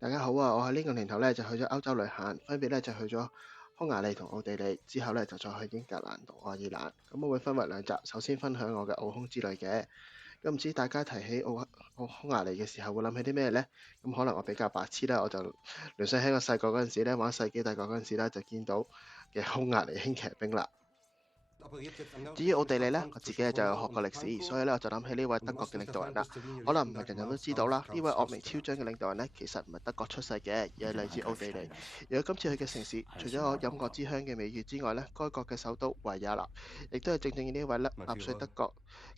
大家好啊！我喺呢個年頭咧就去咗歐洲旅行，分別咧就去咗匈牙利同奧地利，之後咧就再去英格蘭同愛爾蘭。咁我會分為兩集，首先分享我嘅奧匈之旅嘅。咁唔知大家提起匈牙利嘅時候會諗起啲咩呢？咁可能我比較白痴啦，我就聯想起我細個嗰陣時咧玩世紀帝國嗰陣時咧就見到嘅匈牙利輕騎兵啦。至於奧地利呢，我自己就有學過歷史，所以咧我就諗起呢位德國嘅領導人啦。可能唔係人人都知道啦，呢位惡名昭彰嘅領導人呢，其實唔係德國出世嘅，而係嚟自奧地利。而佢今次去嘅城市，除咗有音樂之鄉嘅美譽之外呢，該國嘅首都維也納，亦都係正正呢位納粹德國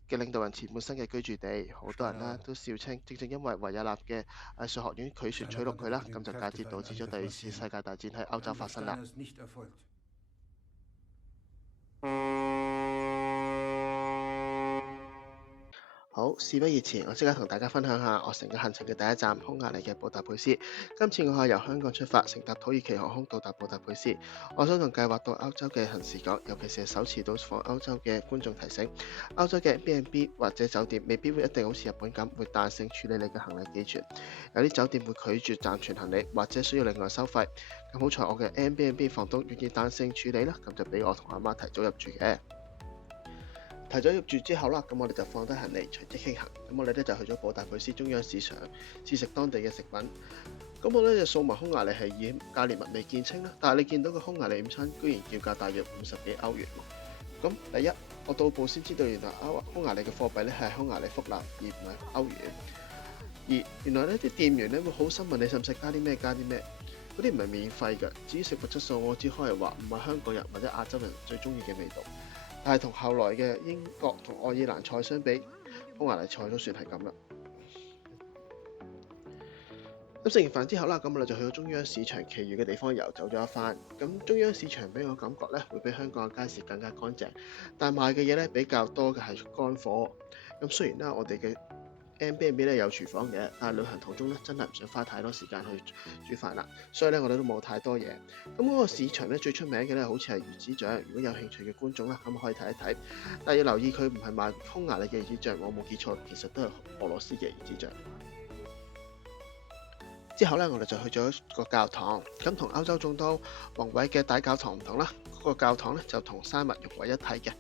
嘅領導人前半生嘅居住地。好多人啦都笑稱，正正因為維也納嘅藝術學院拒絕取錄佢啦，咁就間接導致咗第二次世界大戰喺歐洲發生啦。好，事不宜遲，我即刻同大家分享下我成個行程嘅第一站匈牙利嘅布達佩斯。今次我係由香港出發，乘搭土耳其航空到達布達佩斯。我想同計劃到歐洲嘅行事講，尤其是係首次到訪歐洲嘅觀眾提醒，歐洲嘅 B&B 或者酒店未必會一定好似日本咁會彈性處理你嘅行李寄存，有啲酒店會拒絕暫存行李，或者需要另外收費。咁好彩我嘅 Airbnb 房東願意彈性處理啦，咁就俾我同阿媽提早入住嘅。提早入住之後啦，咁我哋就放低行李，隨即起行。咁我哋咧就去咗布達佩斯中央市場試食當地嘅食品。咁我咧就數埋匈牙利係以價廉物美見稱啦，但係你見到個匈牙利午餐居然叫價大約50幾歐元喎。咁第一，我到埗先知道原來匈牙利嘅貨幣咧係匈牙利福納而唔係歐元。而原來呢啲店員咧會好心問你使唔使加啲咩，嗰啲唔係免費嘅。至於食物質素，我只可以話唔係香港人或者亞洲人最中意嘅味道。但係同後來嘅英國同愛爾蘭菜相比，匈牙利菜都算係咁啦。咁食完飯之後啦，咁我哋就去咗中央市場，其餘嘅地方遊走咗一番。咁中央市場俾我感覺咧，會比香港嘅街市更加乾淨，但賣嘅嘢咧比較多嘅係乾貨。咁雖然啦，我哋嘅Airbnb 咧有廚房嘅，但係旅行途中咧真係唔想花太多時間去煮飯啦，所以咧我哋都冇太多嘢。咁嗰個市場咧最出名嘅咧好似係魚子醬，如果有興趣嘅觀眾啦，咁可以睇一睇。但係要留意佢唔係賣匈牙利嘅魚子醬，我冇記錯，其實都係俄羅斯嘅魚子醬。之後咧，我哋就去咗個教堂，咁同歐洲眾多宏偉嘅大教堂唔同啦，嗰個教堂咧就同山脈融為一體嘅。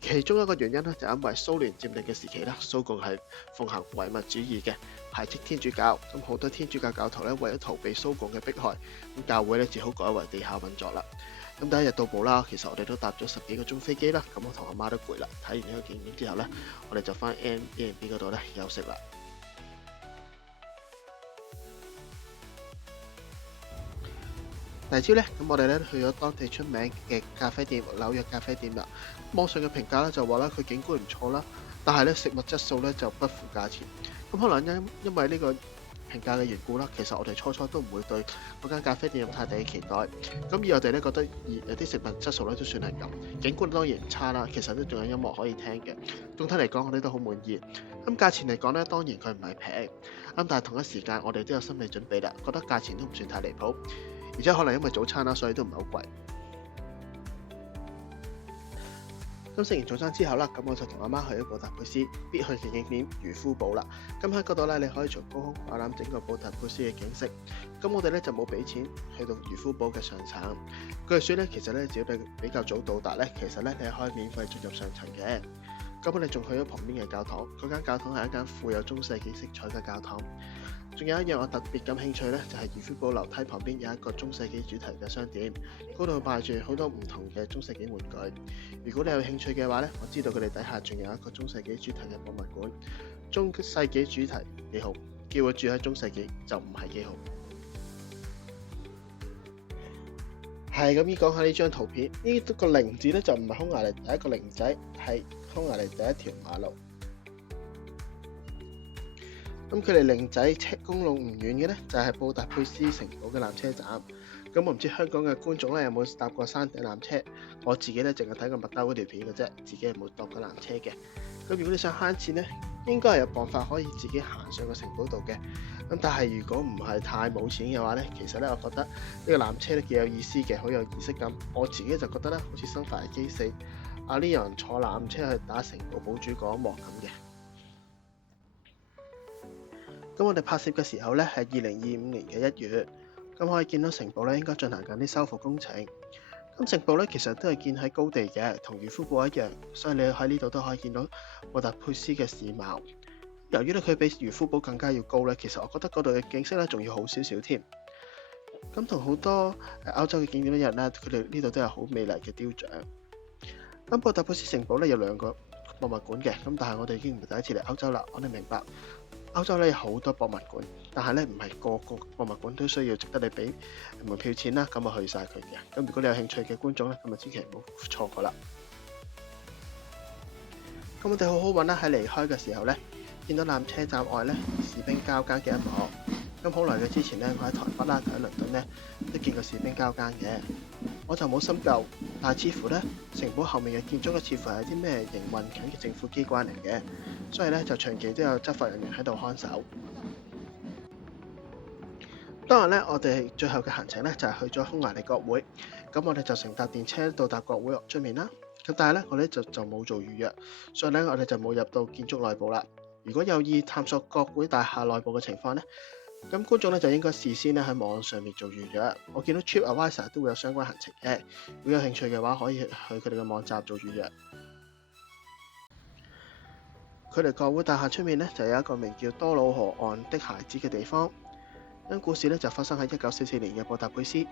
其中一個原因咧，就因為蘇聯佔領嘅時期啦，蘇共係奉行唯物主義嘅，排斥天主教，咁好多天主教教徒咧為咗逃避蘇共嘅迫害，咁教會咧只好改為地下運作啦。咁第一日到埗啦，其實我哋都搭咗10幾個鐘飛機啦，咁我同阿媽都攰啦，睇完呢個景點之後咧，我哋就翻 Airbnb 嗰度咧休息啦。第二朝咧，咁我哋咧去咗當地出名嘅咖啡店紐約咖啡店啦。網上嘅評價咧就話啦，佢景觀唔錯啦，但係咧食物質素咧就不符價錢。咁可能因為呢個評價嘅緣故啦，其實我哋初都唔會對嗰間咖啡店有太大嘅期待。咁而我哋咧覺得有啲食物質素咧都算係咁，景觀當然唔差啦，其實都仲有音樂可以聽嘅。總體嚟講，我哋都好滿意。咁價錢嚟講咧，當然佢唔係平，咁但係同一時間我哋都有心理準備啦，覺得價錢都唔算太離譜。而且可能因為早餐啦，所以都唔係好貴。咁食完早餐之後啦，咁我就同阿媽去咗布達佩斯必去嘅景點漁夫堡啦。咁喺嗰度咧，你可以從高空俯瞰整個布達佩斯嘅景色。咁我哋咧就冇俾錢去到漁夫堡嘅上層。據說咧，其實咧只要比較早到達咧，其實咧你係可以免費進入上層嘅。咁我哋仲去咗旁邊嘅教堂，嗰間教堂係一間富有中世紀色彩嘅教堂。仲有一樣我特別感興趣咧，就係漁夫堡樓梯旁邊有一個中世紀主題嘅商店，嗰度擺住好多唔同嘅中世紀玩具。如果你有興趣嘅話咧，我知道佢哋底下仲有一個中世紀主題嘅博物館。中世紀主題幾好，叫佢住喺中世紀就唔係幾好。係咁，講下呢張圖片，呢個0字咧就唔係匈牙利第一個0仔，係匈牙利第一條馬路。咁距離靈仔公路唔遠嘅呢，就係布達佩斯城堡嘅纜車站。咁我唔知香港嘅觀眾咧有冇搭過山頂纜車？我自己咧淨係睇過麥兜嗰條片嘅啫，自己係冇搭過纜車嘅。咁如果你想慳錢呢，應該係有辦法可以自己行上個城堡度嘅。咁但係如果唔係太冇錢嘅話呢，其實咧我覺得呢個纜車咧幾有意思嘅，好有儀式感。我自己就覺得咧好似《生化危機4》阿 Leon 坐纜車去打城堡堡主嗰一幕咁嘅。咁我哋拍攝嘅時候咧係2025年嘅1月，咁可以見到城堡咧應該進行緊啲修復工程。咁城堡咧其實都係建喺高地嘅，同漁夫堡一樣，所以你喺呢度都可以見到布達佩斯嘅市貌。由於咧佢比漁夫堡更加要高咧，其實我覺得嗰度嘅景色咧仲要好少少添。咁同好多歐洲嘅景點一樣咧，佢哋呢度都有好美麗嘅雕像。咁布達佩斯城堡咧有2個博物館嘅，咁但係我哋已經唔係第一次嚟歐洲啦，我哋明白。歐洲咧有好多博物館，但係咧唔係個個博物館都需要值得你俾門票錢啦，咁啊去晒佢嘅。咁如果你有興趣嘅觀眾咧，咁啊千祈唔好錯過啦。咁我哋好好運啦，喺離開嘅時候咧，見到纜車站外咧士兵交更嘅一幕。咁好耐嘅之前咧，我喺台北啦，喺倫敦咧都見過士兵交更嘅。我就冇深究，但係似乎咧城堡後面嘅建築咧，似乎係啲咩營運緊嘅政府機關嚟嘅，所以咧就長期都有執法人員喺度看守。當日咧，我哋最後嘅行程咧就係去咗匈牙利國會，咁我哋就乘搭電車到達國會出面啦。咁但係咧，我哋就冇做預約，所以咧我哋就冇入到建築內部啦。如果有意探索國會大廈內部嘅情況咧，咁觀眾咧就應該事先咧喺網上面做預約。我見到 TripAdvisor 都會有相關行程嘅，如果有興趣嘅話，可以去佢哋嘅網站做預約。佢哋國會大廈出面咧就有一個名叫多瑙河岸的孩子嘅地方。咁故事咧就發生喺1944年嘅布達佩斯，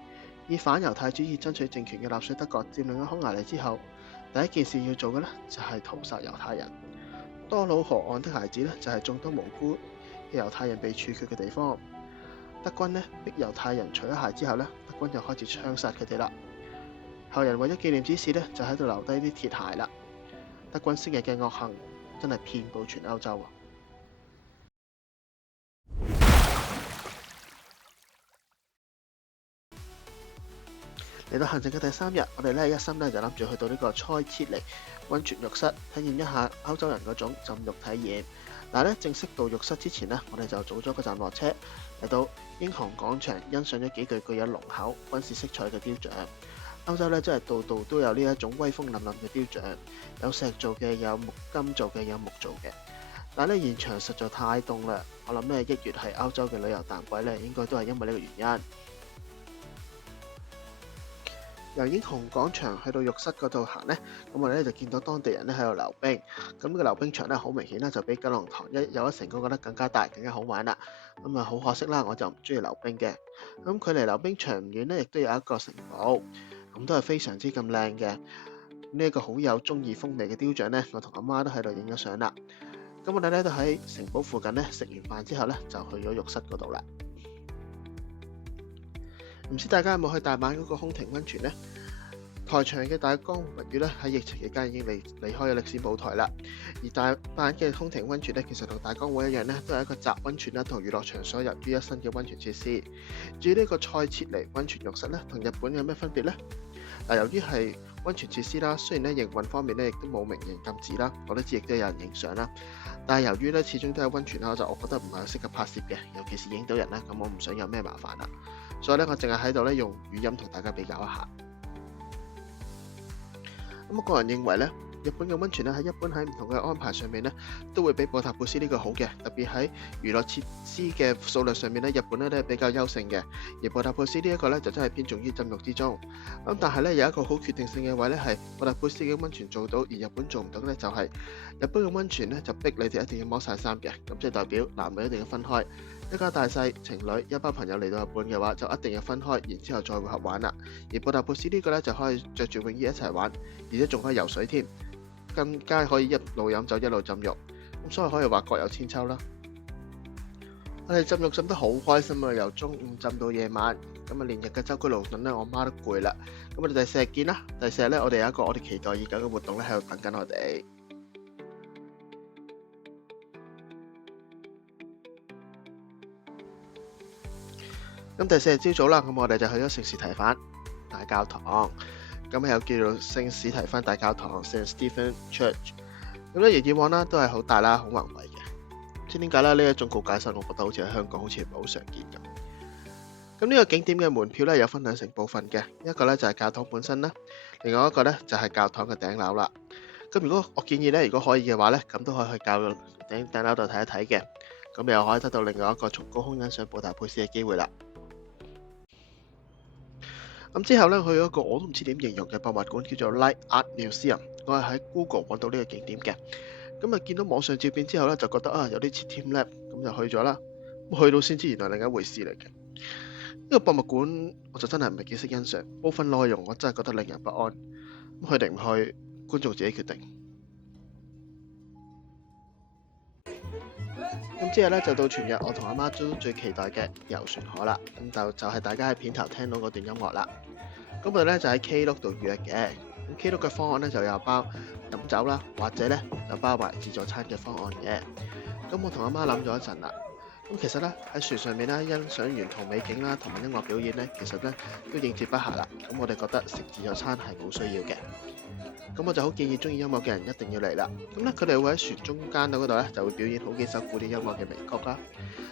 以反猶太主義爭取政權嘅納粹德國佔領咗匈牙利之後，第一件事要做嘅咧就係屠殺猶太人。多瑙河岸的孩子咧就係眾多無辜嘅猶太人被處決嘅地方。德軍咧逼猶太人除咗鞋之後咧，德軍就開始槍殺佢哋啦。後人為咗紀念之事咧，就喺度留低啲鐵鞋啦。德軍昔日嘅惡行真係遍佈全歐洲啊！嚟到行程嘅第3日，我哋咧一心咧就諗住去到呢個塞切尼溫泉浴室，體驗一下歐洲人嗰種浸浴體驗。但係咧正式到浴室之前呢，我哋就早咗個站落車，嚟到英雄廣場欣賞咗幾具有濃厚軍事色彩嘅雕像。歐洲咧真係度度都有呢一種威風凜凜嘅雕像，有石做嘅，有木金做嘅，有木做嘅。但係咧現場實在太凍啦，我諗咧1月係歐洲嘅旅遊淡季咧，應該都係因為呢個原因。由英雄廣場去到浴室嗰度行呢，咁我哋咧就見到當地人咧喺度溜冰。咁呢個溜冰場咧好明顯咧就比九龍塘有一成嗰個咧更加大，更加好玩啦。咁啊好可惜啦，我就唔中意溜冰嘅。咁距離溜冰場唔遠咧，亦都有一個城堡，咁都係非常之咁靚嘅。呢一個好有中意風味嘅雕像咧，我同阿媽都喺度影咗相啦。咁我哋咧都喺城堡附近咧食完飯之後咧，就去咗浴室嗰度啦。唔知大家有冇去大阪嗰個空庭溫泉呢？台場嘅大江戶物語咧喺疫情期間已經離開咗歷史舞台啦。而大阪嘅空庭溫泉咧，其實同大江戶一樣咧，都係一個集溫泉啦同娛樂場所入於一身嘅溫泉設施。至於呢個塞切尼溫泉浴室咧，同日本有咩分別呢？由於係溫泉設施啦，雖然咧營運方面咧亦都冇明言禁止啦，我都知亦都有人影相啦。但係由於咧始終都係溫泉啦，我覺得唔係好適合拍攝嘅，尤其是影到人啦，咁我唔想有咩麻煩啦。所以咧，我淨係喺度咧用語音同大家比較一下。咁我個人認為咧，日本嘅溫泉咧一般喺唔同嘅安排上面咧，都會比布達佩斯呢個好嘅，特別喺娛樂設施嘅數量上面咧，日本咧都係比較優勝嘅，而布達佩斯呢一個咧就真係偏重於浸浴之中。咁但係咧有一個好決定性嘅位咧係布達佩斯嘅溫泉做到，而日本做唔到咧就係日本嘅溫泉咧就逼你哋一定要剝晒衫嘅，咁即係代表男女一定要分開。一家大細情侶一班朋友嚟到日本嘅話，就一定要分開，然之後再會合玩啦。而布達佩斯呢個咧就可以着住泳衣一齊玩，而且仲可以游水添，更加可以一路飲酒一路浸浴，咁所以可以話各有千秋啦。我哋浸浴浸得好開心啊，由中午浸到夜晚，咁啊連日嘅舟車勞頓咧，我媽都攰啦。咁我哋第4日見啦，第4日咧我哋有一個我哋期待已久嘅活動咧喺度等緊我哋。咁第四日朝早啦，咁我哋就去咗聖士提反大教堂，咁又叫做聖史提反大教堂 （Saint Stephen Church）。咁咧，以往啦都係好大啦，好宏偉嘅。唔知點解咧，呢一種告解室，我覺得好似喺香港好似唔係好常見咁。咁呢個景點嘅門票咧有分兩成部分嘅，一個咧就係教堂本身啦，另外一個咧就係教堂嘅頂樓啦。咁如果我建議咧，如果可以嘅話咧，咁都可以去頂樓度睇一睇嘅，咁又可以得到另外一個從高空欣賞布達佩斯嘅機會啦。咁之後咧去咗一個我都唔知點形容嘅博物館，叫做 Light Art Museum。我係喺 Google 揾到呢個景點嘅，咁啊見到網上照片之後咧，就覺得有啲似 TeamLab，咁就去咗啦。咁去到先知原來另一回事嚟嘅。呢個博物館我就真係唔係幾識欣賞，部分內容我真係覺得令人不安。咁去定唔去，觀眾自己決定。咁之後咧就到全日我同阿媽都最期待嘅遊船河啦。咁就係大家喺片頭聽到嗰段音樂啦。咁我哋咧就喺 Klook 度預約嘅。咁 Klook 嘅方案咧就有包飲酒啦，或者咧有包埋自助餐嘅方案嘅。咁我同阿媽諗咗一陣啦。咁其實咧喺船上面咧欣賞沿途美景啦，同埋音樂表演咧，其實咧都應接不暇啦。咁我哋覺得食自助餐係冇需要嘅。咁我就好建議中意音樂嘅人一定要嚟啦。咁咧佢哋會喺船中間嗰度咧就會表演好幾首古典音樂嘅名曲啦。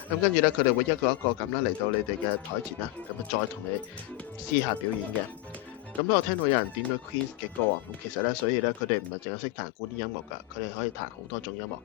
咁跟住咧佢哋會一個一個咁啦嚟到你哋嘅台前啦，咁啊再同你私下表演嘅。咁咧我聽到有人點咗 Queen 嘅歌啊，咁其實咧所以咧佢哋唔係淨係識彈古典音樂㗎，佢哋可以彈好多種音樂㗎。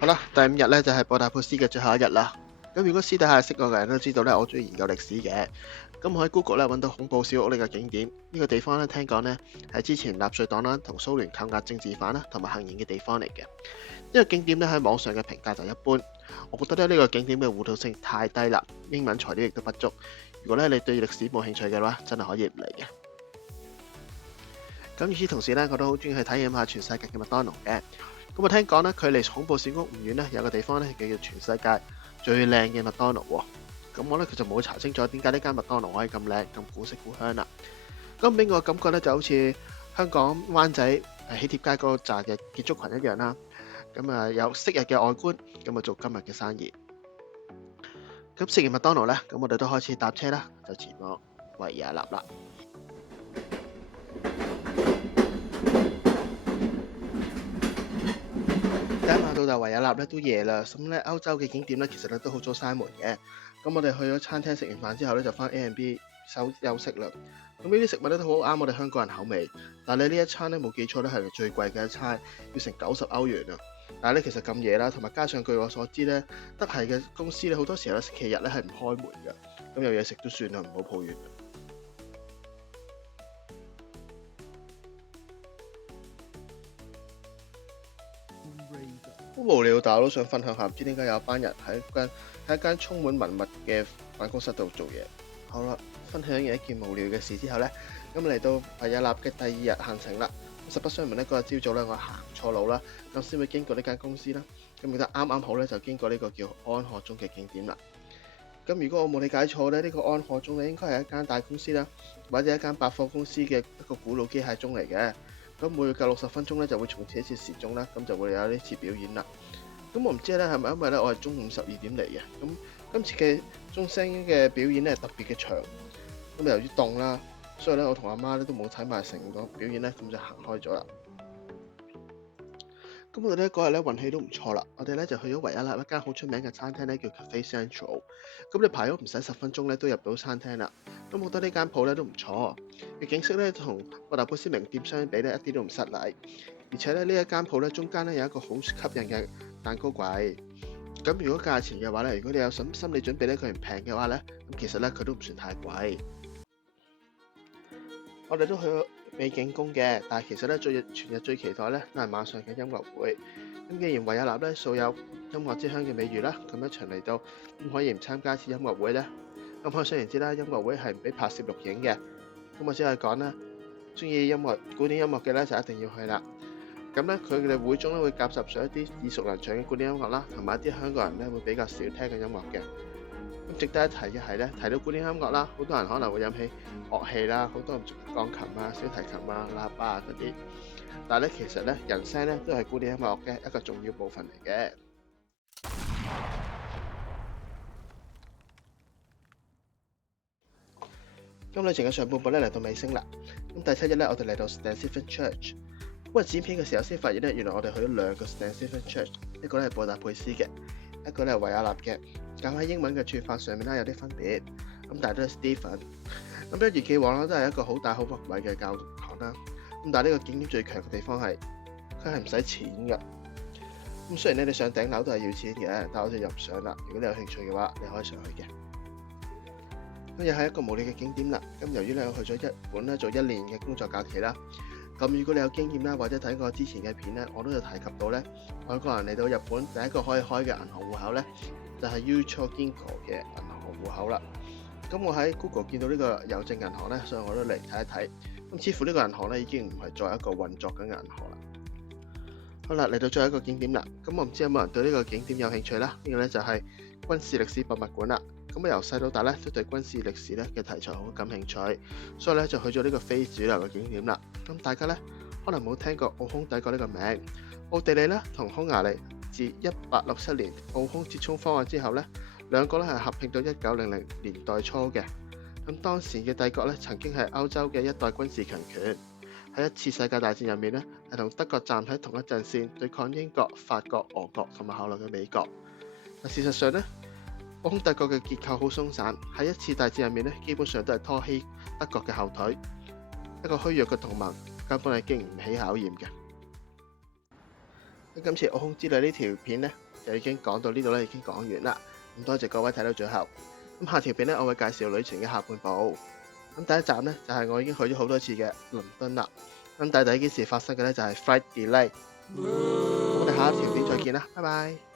好啦，第5日咧就係布達佩斯嘅最後一日啦。咁如果私底下識我嘅人都知道咧，我中意研究歷史嘅。咁我喺 Google 咧揾到恐怖小屋呢個景點，呢個地方咧聽講咧係之前納粹黨啦同蘇聯扣押政治犯啦同埋行刑嘅地方嚟嘅。呢個景點咧喺網上嘅評價就一般，我覺得咧呢個景點嘅互動性太低啦，英文材料亦都不足。如果咧你對歷史冇興趣嘅話，真係可以唔嚟嘅。咁與此同時咧，我都好中意去體驗下全世界嘅麥當勞嘅。咁我聽講咧，距離恐怖小屋唔遠咧，有個地方咧叫做全世界最靚嘅麥當勞喎。咁我咧佢就冇查清楚點解呢間麥當勞可以咁靚、咁古色古香啦。咁俾我感覺咧就好似香港灣仔喜帖街嗰個站嘅建築群一樣啦。咁啊有昔日嘅外觀，咁啊做今日嘅生意。咁食完麥當勞咧，咁我哋都開始搭車啦，就前往維也納啦。第一晚到達維也納咧都夜啦，咁咧歐洲嘅景點咧其實咧都好早閂門嘅。咁我哋去咗餐廳食完飯之後咧就翻 A&B 休息啦。咁呢啲食物咧都好啱我哋香港人口味，但係呢一餐咧冇記錯咧係最貴嘅一餐，要成90歐元啊！但係咧其實咁夜啦，同埋加上據我所知咧，德系嘅公司咧好多時候咧星期日咧係唔開門嘅，咁有嘢食都算啦，唔好抱怨。好無聊，但我都想分享下，唔知點解有班人喺一間充滿文物嘅辦公室度做嘢。好啦，分享完一件無聊嘅事之後呢，咁嚟到維也納嘅第2日行程啦。實不相瞞呢，嗰日朝早呢，我行錯路啦，咁先會經過呢間公司啦。咁記得啱啱好呢，就經過呢個叫安河中嘅景點啦。咁如果我冇理解錯呢，呢個安河中呢應該係一間大公司啦，或者一間百貨公司嘅一個古老機械鐘嚟嘅。咁每隔60分鐘咧就會重設一次時鐘啦，咁就會有呢次表演啦。咁我唔知咧係咪因為咧我係中午12點嚟嘅，咁今次嘅鐘聲嘅表演咧特別嘅長，咁由於凍啦，所以咧我同阿媽咧都冇睇埋成個表演咧，咁就行開咗啦。咁我哋咧嗰日咧運氣都唔錯啦，我哋咧就去咗維也納一間好出名嘅餐廳咧叫 Cafe Central。咁你排咗唔使10分鐘咧都入到餐廳啦。咁我覺得呢間鋪咧都唔錯，嘅景色咧同布達佩斯名店相比咧一啲都唔失禮，而且咧呢一間鋪咧中間咧有一個好吸引嘅蛋糕櫃。咁如果價錢嘅話咧，如果你有心理準備咧佢唔平嘅話咧，咁其實咧佢都唔算太貴。我哋都去咗美景宮嘅，但係其實咧全日最期待咧都係晚上嘅音樂會。咁既然維也納咧素有音樂之鄉嘅美譽啦，咁一場嚟到咁可以唔參加一次音樂會咧？咁可想而知啦，音樂會係唔俾拍攝錄影嘅。咁我只係講啦，中意古典音樂嘅咧就一定要去啦。咁咧佢哋會中咧會夾雜上一啲耳熟能詳嘅古典音樂啦，同埋一啲香港人咧會比較少聽嘅音樂嘅。咁值得一提嘅係咧，提到古典音樂啦，好多人可能會諗起樂器啦，好多人鋼琴啊、小提琴啊、喇叭啊嗰啲。但係咧，其實咧，人聲咧都係古典音樂嘅一個重要部分嚟嘅。咁旅程嘅上半部咧嚟到尾聲啦。咁第7日咧，我哋嚟到 St. Stephen Church。咁啊，剪片嘅時候先發現咧，原來我哋去咗2個 St. Stephen Church，一個咧係布達佩斯嘅，一個咧係維也納嘅。咁喺英文嘅串法上面咧有啲分別，咁但係都係 Stephen。咁一如既往啦，都係一個好大好宏偉嘅教堂啦。咁但係呢個景點最強嘅地方係，佢係唔使錢㗎。咁雖然咧你上頂樓都係要錢嘅，但係我哋就唔上啦。如果你有興趣嘅話，你可以上去嘅。咁又係一個無聊嘅景點啦。咁由於你有去咗日本咧做1年嘅工作假期啦，咁如果你有經驗啦，或者睇過之前嘅片咧，我都有提及到咧，外國人嚟到日本第一個可以開嘅銀行戶口咧，就係 Yucho Ginko 嘅銀行戶口啦。咁我喺 Google 見到呢個郵政銀行咧，所以我都嚟睇一睇。咁似乎呢個銀行咧已經唔係再一個運作緊嘅銀行啦。好啦，嚟到最後一個景點啦。咁我唔知有冇人對呢個景點有興趣啦？呢個咧就係軍事歷史博物館啦。咁啊由細到大咧都對軍事歷史咧嘅題材好感興趣，所以咧就去咗呢個非主流嘅景點啦。咁大家咧可能冇聽過奧匈帝國呢個名。奧地利咧同匈牙利自1867年奧匈折衷方案之後咧，兩個咧係合併到1900年代初嘅。咁當時嘅帝國咧曾經係歐洲嘅一代軍事強權，喺一次世界大戰入面咧係同德國站喺同一陣線對抗英國、法國、俄國同埋後來嘅美國。但事實上咧，奧匈帝國嘅結構好鬆散，喺一次大戰入面咧基本上都係拖起德國嘅後腿，一個虛弱嘅同盟根本係經唔起考驗嘅。咁今次奧匈之旅呢條片咧就已經講到呢度咧，已經講完啦。咁多謝各位睇到最後。咁下條片咧，我會介紹旅程嘅下半部。咁第一站咧就係我已經去咗好多次嘅倫敦啦。咁第幾時發生嘅咧就係 flight delay。咁我哋下一條片再見啦，拜拜。